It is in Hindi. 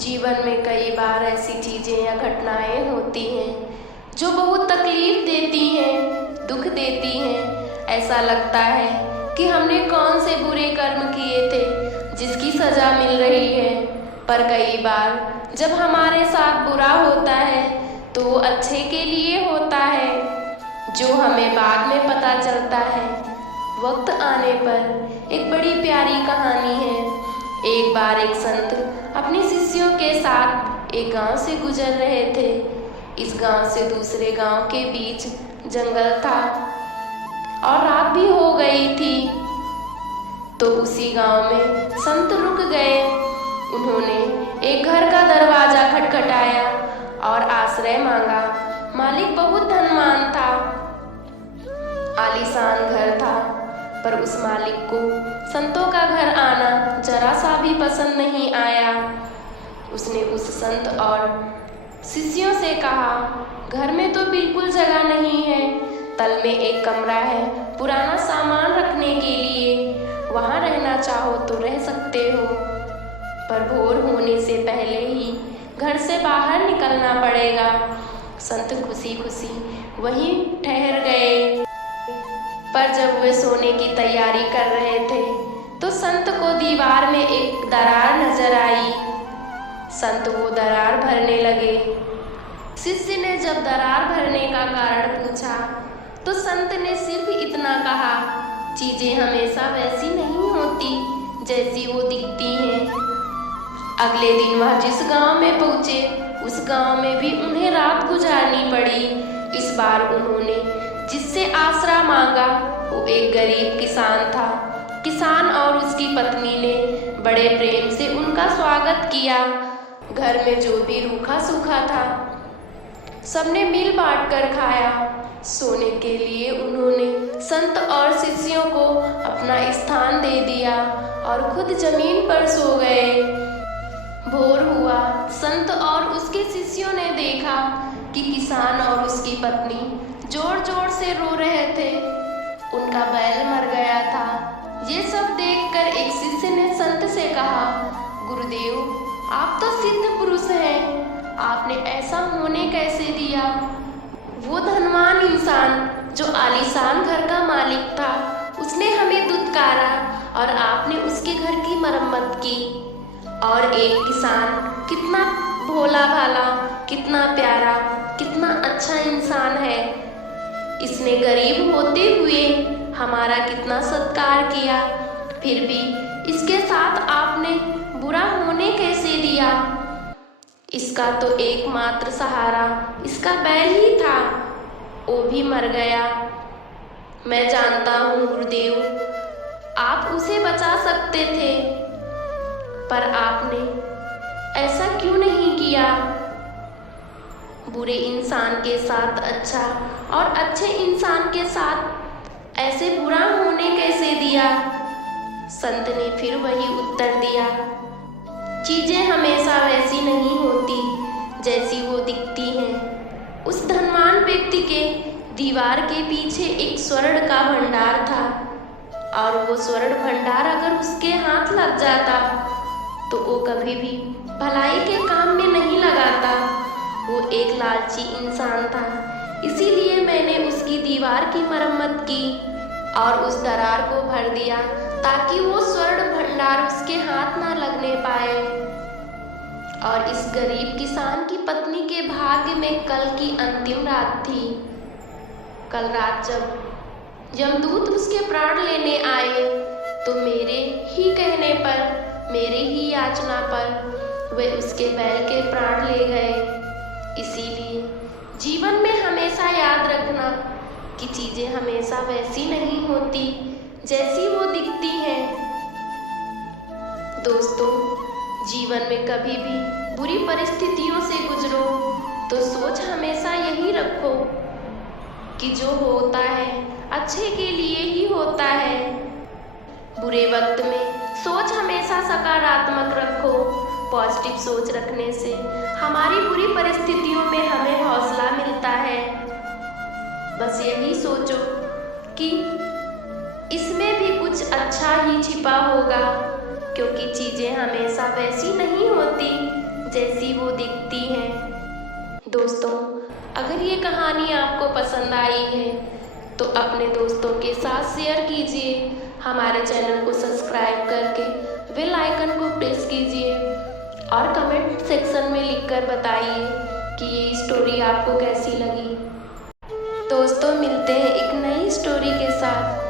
जीवन में कई बार ऐसी चीज़ें या घटनाएं होती हैं जो बहुत तकलीफ देती हैं, दुख देती हैं। ऐसा लगता है कि हमने कौन से बुरे कर्म किए थे जिसकी सज़ा मिल रही है। पर कई बार जब हमारे साथ बुरा होता है तो वो अच्छे के लिए होता है, जो हमें बाद में पता चलता है। वक्त आने पर एक बड़ी प्यारी कहानी है। एक बार एक संत अपने शिष्यों के साथ एक गांव से गुजर रहे थे। इस गांव से दूसरे गांव के बीच जंगल था और रात भी हो गई थी। तो उसी गांव में संत रुक गए। उन्होंने एक घर का दरवाजा खटखटाया और आश्रय मांगा। मालिक बहुत धनवान था, आलीशान घर था, पर उस मालिक को संतों का घर आना जरा सा भी पसंद नहीं आया। उसने उस संत और शिष्यों से कहा, घर में तो बिल्कुल जगह नहीं है। तल में एक कमरा है पुराना सामान रखने के लिए, वहाँ रहना चाहो तो रह सकते हो, पर भोर होने से पहले ही घर से बाहर निकलना पड़ेगा। संत खुशी खुशी वहीं ठहर गए। पर जब वे सोने की तैयारी कर रहे थे तो संत को दीवार में एक दरार नजर आई। संत वो दरार भरने लगे। शिष्य ने जब दरार भरने का कारण पूछा तो संत ने सिर्फ इतना कहा, चीजें हमेशा वैसी नहीं होती जैसी वो दिखती हैं। अगले दिन वह जिस गांव में पहुंचे उस गांव में भी उन्हें रात गुजारनी पड़ी। इस बार उन्होंने जिससे आसरा मांगा वो एक गरीब किसान था। किसान और उसकी पत्नी ने बड़े प्रेम से उनका स्वागत किया। घर में जो भी रूखा सूखा था सबने मिल बांट कर खाया। सोने के लिए उन्होंने संत और शिष्यों को अपना स्थान दे दिया और खुद जमीन पर सो गए। भोर हुआ। संत और उसके शिष्यों ने देखा कि किसान और उसकी पत्नी जोर जोर से रो रहे थे। उनका बैल मर गया था। ये सब देखकर एक शिष्य ने संत से कहा, गुरुदेव, आप तो सिद्ध पुरुष हैं, आपने ऐसा होने कैसे दिया? वो धनवान इंसान जो आलीशान घर का मालिक था, उसने हमें दुत्कारा और आपने उसके घर की मरम्मत की। और एक किसान कितना भोला भाला, कितना प्यारा, कितना अच्छा इंसान है। इसने गरीब होते हुए हमारा कितना सत्कार किया, फिर भी इसके साथ आपने बुरा होने कैसे दिया? इसका तो एकमात्र सहारा इसका बैल ही था, वो भी मर गया। मैं जानता हूँ गुरुदेव, आप उसे बचा सकते थे, पर आपने ऐसा क्यों नहीं किया? बुरे इंसान के साथ अच्छा और अच्छे इंसान के साथ ऐसे बुरा होने कैसे दिया? संत ने फिर वही उत्तर दिया, चीजें हमेशा वैसी नहीं होती जैसी वो दिखती हैं। उस धनवान व्यक्ति के दीवार के पीछे एक स्वर्ण का भंडार था, और वो स्वर्ण भंडार अगर उसके हाथ लग जाता तो वो कभी भी भलाई के काम में नहीं लगाता। वो एक लालची इंसान था, इसीलिए मैंने उसकी दीवार की मरम्मत की और उस दरार को भर दिया ताकि वो स्वर्ण भंडार उसके हाथ ना लगने पाए। और इस गरीब किसान की पत्नी के भाग्य में कल की अंतिम रात थी। कल रात जब यमदूत उसके प्राण लेने आए तो मेरे ही कहने पर, मेरे ही याचना पर वे उसके बैल के प्राण ले गए। इसीलिए जीवन में हमेशा याद रखना कि चीजें हमेशा वैसी नहीं होती जैसी वो दिखती हैं। दोस्तों, जीवन में कभी भी बुरी परिस्थितियों से गुजरो तो सोच हमेशा यही रखो कि जो होता है अच्छे के लिए ही होता है। बुरे वक्त में सोच हमेशा सकारात्मक रखो। पॉजिटिव सोच रखने से हमारी बुरी परिस्थितियों में हमें हौसला मिलता है। बस यही सोचो कि इसमें भी कुछ अच्छा ही छिपा होगा, क्योंकि चीज़ें हमेशा वैसी नहीं होती जैसी वो दिखती हैं। दोस्तों, अगर ये कहानी आपको पसंद आई है तो अपने दोस्तों के साथ शेयर कीजिए। हमारे चैनल को सब्सक्राइब करके बेल आइकन को प्रेस कीजिए और कमेंट सेक्शन में लिखकर बताइए कि ये स्टोरी आपको कैसी लगी। दोस्तों, मिलते हैं एक नई स्टोरी के साथ।